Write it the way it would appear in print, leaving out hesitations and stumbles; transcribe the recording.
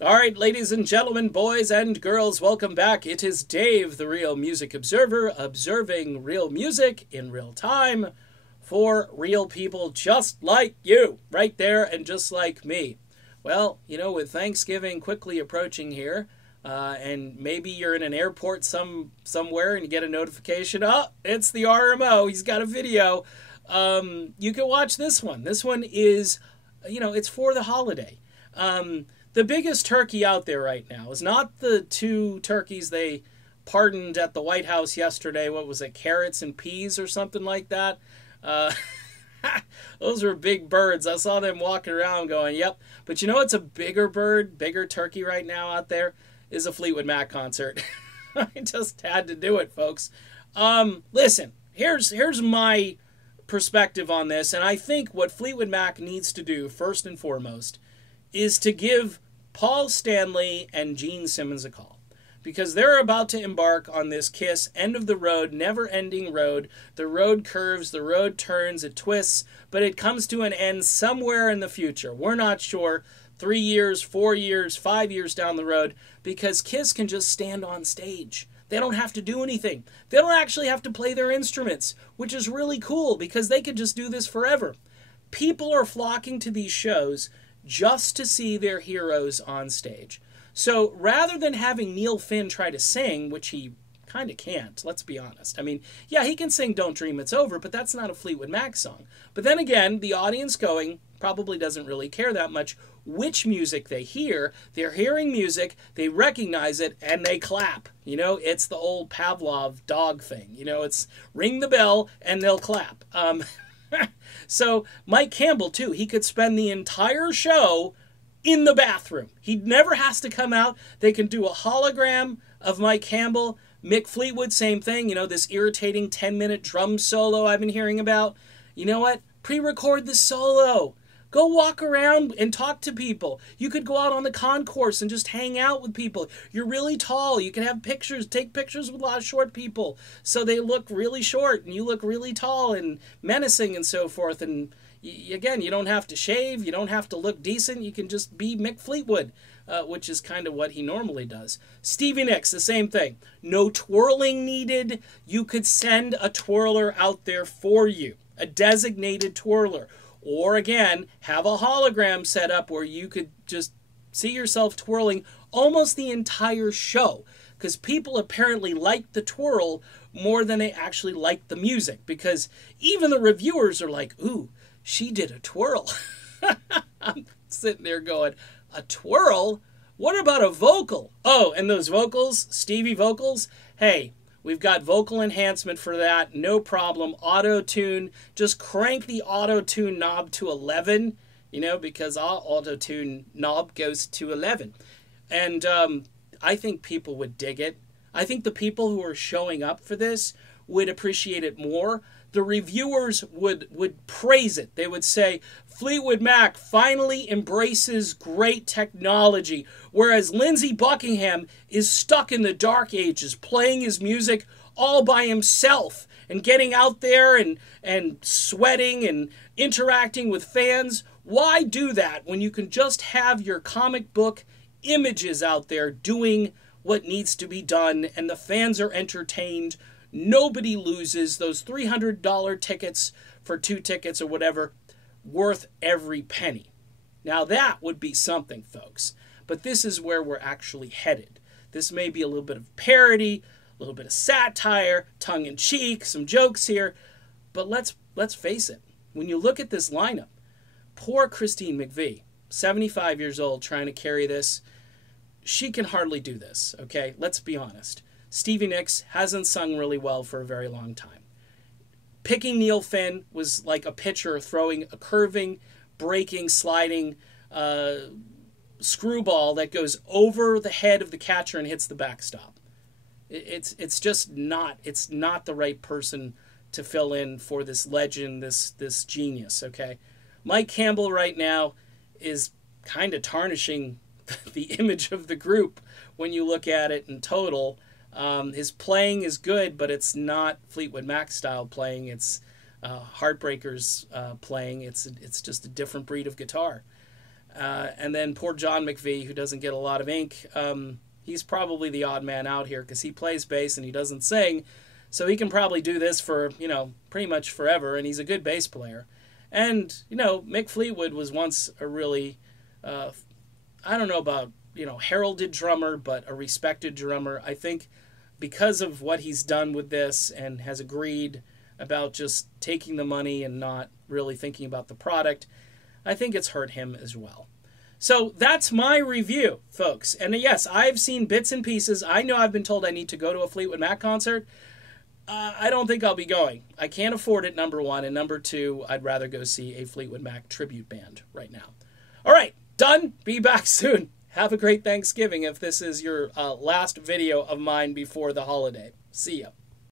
All right, ladies and gentlemen, boys and girls, welcome back. It is Dave, the Real Music Observer, observing real music in real time for real people just like you, right there, and just like me. Well, you know, with Thanksgiving quickly approaching here, and maybe you're in an airport somewhere and you get a notification, oh, it's the RMO, he's got a video. You can watch this one. This one is, you know, it's for the holiday. The biggest turkey out there right now is not the two turkeys they pardoned at the White House yesterday. What was it, carrots and peas or something like that? Those were big birds. I saw them walking around going, yep. But you know what's a bigger bird, bigger turkey right now out there? Is a Fleetwood Mac concert. I just had to do it, folks. Listen, here's my perspective on this, and I think what Fleetwood Mac needs to do, first and foremost, is to give Paul Stanley and Gene Simmons a call. Because they're about to embark on this KISS end-of-the-road, never-ending road. The road curves, the road turns, it twists, but it comes to an end somewhere in the future. We're not sure, 3 years, 4 years, 5 years down the road, because KISS can just stand on stage. They don't have to do anything. They don't actually have to play their instruments, which is really cool, because they could just do this forever. People are flocking to these shows just to see their heroes on stage. So rather than having Neil Finn try to sing, which he kind of can't, let's be honest. I mean, yeah, he can sing Don't Dream It's Over, but that's not a Fleetwood Mac song. But then again, the audience going probably doesn't really care that much which music they hear. They're hearing music, they recognize it, and they clap. You know, it's the old Pavlov dog thing. You know, it's ring the bell, and they'll clap. So Mike Campbell, too, he could spend the entire show in the bathroom. He never has to come out. They can do a hologram of Mike Campbell. Mick Fleetwood, same thing. You know, this irritating 10-minute drum solo I've been hearing about. You know what? Pre-record the solo. Go walk around and talk to people. You could go out on the concourse and just hang out with people. You're really tall. You can have pictures, take pictures with a lot of short people so they look really short and you look really tall and menacing and so forth. And again, you don't have to shave. You don't have to look decent. You can just be Mick Fleetwood, which is kind of what he normally does. Stevie Nicks, the same thing. No twirling needed. You could send a twirler out there for you, a designated twirler. Or again, have a hologram set up where you could just see yourself twirling almost the entire show. Because people apparently like the twirl more than they actually like the music. Because even the reviewers are like, ooh, she did a twirl. I'm sitting there going, a twirl? What about a vocal? Oh, and those vocals, Stevie vocals, hey, we've got vocal enhancement for that, no problem. Auto-tune, just crank the auto-tune knob to 11, you know, because our auto-tune knob goes to 11. And I think people would dig it. I think the people who are showing up for this would appreciate it more. The reviewers would praise it. They would say, Fleetwood Mac finally embraces great technology, whereas Lindsey Buckingham is stuck in the dark ages, playing his music all by himself and getting out there and sweating and interacting with fans. Why do that when you can just have your comic book images out there doing what needs to be done and the fans are entertained? Nobody loses. Those $300 tickets for 2 tickets or whatever, worth every penny. Now that would be something, folks. But this is where we're actually headed. This may be a little bit of parody, a little bit of satire, tongue-in-cheek, some jokes here. But let's face it. When you look at this lineup, poor Christine McVie, 75 years old, trying to carry this, she can hardly do this, okay? Let's be honest. Stevie Nicks hasn't sung really well for a very long time. Picking Neil Finn was like a pitcher throwing a curving, breaking, sliding screwball that goes over the head of the catcher and hits the backstop. It's just not, it's not the right person to fill in for this legend, this genius, okay? Mike Campbell right now is kind of tarnishing the image of the group when you look at it in total. His playing is good, but it's not Fleetwood Mac style playing. It's Heartbreakers playing. It's just a different breed of guitar. And then poor John McVie, who doesn't get a lot of ink. He's probably the odd man out here because he plays bass and he doesn't sing. So he can probably do this for, pretty much forever. And he's a good bass player. And, Mick Fleetwood was once a really, I don't know about, heralded drummer, but a respected drummer. I think because of what he's done with this and has agreed about just taking the money and not really thinking about the product, I think it's hurt him as well. So that's my review, folks. And yes, I've seen bits and pieces. I know I've been told I need to go to a Fleetwood Mac concert. I don't think I'll be going. I can't afford it, number one. And number two, I'd rather go see a Fleetwood Mac tribute band right now. All right, done. Be back soon. Have a great Thanksgiving if this is your last video of mine before the holiday. See ya.